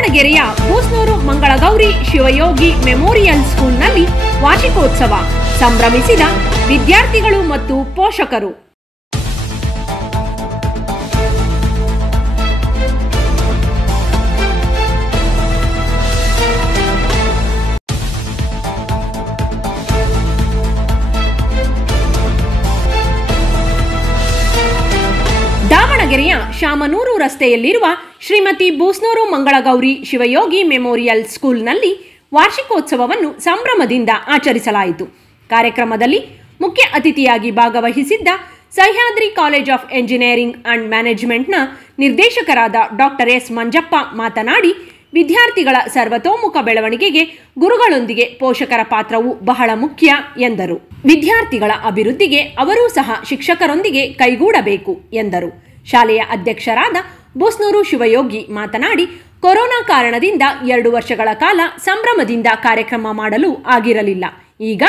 ದಾವಣಗೆರೆಯ ಬೂಸ್ನೂರು ಮಂಗಳಗೌರಿ ಶಿವಯೋಗಿ ಮೆಮೋರಿಯಲ್ ಸ್ಕೂಲ್ನಲ್ಲಿ ವಾರ್ಷಿಕೋತ್ಸವ ಸಂಭ್ರಮಿಸಿದ ವಿದ್ಯಾರ್ಥಿಗಳು ಮತ್ತು ಪೋಷಕರು. ದಾವಣಗೆರೆಯ ಶಾಮನೂರು ರಸ್ತೆಯಲ್ಲಿರುವ ಶ್ರೀಮತಿ ಬೂಸ್ನೂರು ಮಂಗಳಗೌರಿ ಶಿವಯೋಗಿ ಮೆಮೋರಿಯಲ್ ಸ್ಕೂಲ್ನಲ್ಲಿ ವಾರ್ಷಿಕೋತ್ಸವವನ್ನು ಸಂಭ್ರಮದಿಂದ ಆಚರಿಸಲಾಯಿತು. ಕಾರ್ಯಕ್ರಮದಲ್ಲಿ ಮುಖ್ಯ ಅತಿಥಿಯಾಗಿ ಭಾಗವಹಿಸಿದ್ದ Sahyadri college of engineering and ಮ್ಯಾನೇಜ್ಮೆಂಟ್ನ ನಿರ್ದೇಶಕರಾದ ಡಾಕ್ಟರ್ ಎಸ್ ಮಂಜಪ್ಪ ಮಾತನಾಡಿ, ವಿದ್ಯಾರ್ಥಿಗಳ ಸರ್ವತೋಮುಖ ಬೆಳವಣಿಗೆಗೆ ಗುರುಗಳೊಂದಿಗೆ ಪೋಷಕರ ಪಾತ್ರವು ಬಹಳ ಮುಖ್ಯ ಎಂದರು. ವಿದ್ಯಾರ್ಥಿಗಳ ಅಭಿವೃದ್ಧಿಗೆ ಅವರೂ ಸಹ ಶಿಕ್ಷಕರೊಂದಿಗೆ ಕೈಗೂಡಬೇಕು ಎಂದರು. ಶಾಲೆಯ ಅಧ್ಯಕ್ಷರಾದ ಬೂಸ್ನೂರು ಶಿವಯೋಗಿ ಮಾತನಾಡಿ, ಕೊರೋನಾ ಕಾರಣದಿಂದ 2 ವರ್ಷಗಳ ಕಾಲ ಸಂಭ್ರಮದಿಂದ ಕಾರ್ಯಕ್ರಮ ಮಾಡಲು ಆಗಿರಲಿಲ್ಲ. ಈಗ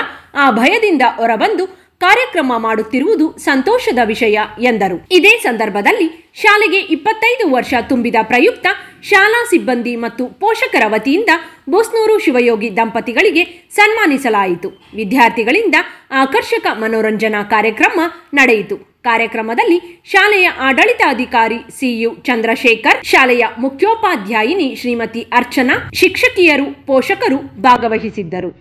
ಆ ಭಯದಿಂದ ಹೊರಬಂದು ಕಾರ್ಯಕ್ರಮ ಮಾಡುತ್ತಿರುವುದು ಸಂತೋಷದ ವಿಷಯ ಎಂದರು. ಇದೇ ಸಂದರ್ಭದಲ್ಲಿ ಶಾಲೆಗೆ 25 ವರ್ಷ ತುಂಬಿದ ಪ್ರಯುಕ್ತ ಶಾಲಾ ಸಿಬ್ಬಂದಿ ಮತ್ತು ಪೋಷಕರ ವತಿಯಿಂದ ಬೂಸ್ನೂರು ಶಿವಯೋಗಿ ದಂಪತಿಗಳಿಗೆ ಸನ್ಮಾನಿಸಲಾಯಿತು. ವಿದ್ಯಾರ್ಥಿಗಳಿಂದ ಆಕರ್ಷಕ ಮನೋರಂಜನಾ ಕಾರ್ಯಕ್ರಮ ನಡೆಯಿತು. ಕಾರ್ಯಕ್ರಮದಲ್ಲಿ ಶಾಲೆಯ ಆಡಳಿತಾಧಿಕಾರಿ ಸಿಯು ಚಂದ್ರಶೇಖರ್, ಶಾಲೆಯ ಮುಖ್ಯೋಪಾಧ್ಯಾಯಿನಿ ಶ್ರೀಮತಿ ಅರ್ಚನಾ, ಶಿಕ್ಷಕಿಯರು, ಪೋಷಕರು ಭಾಗವಹಿಸಿದ್ದರು.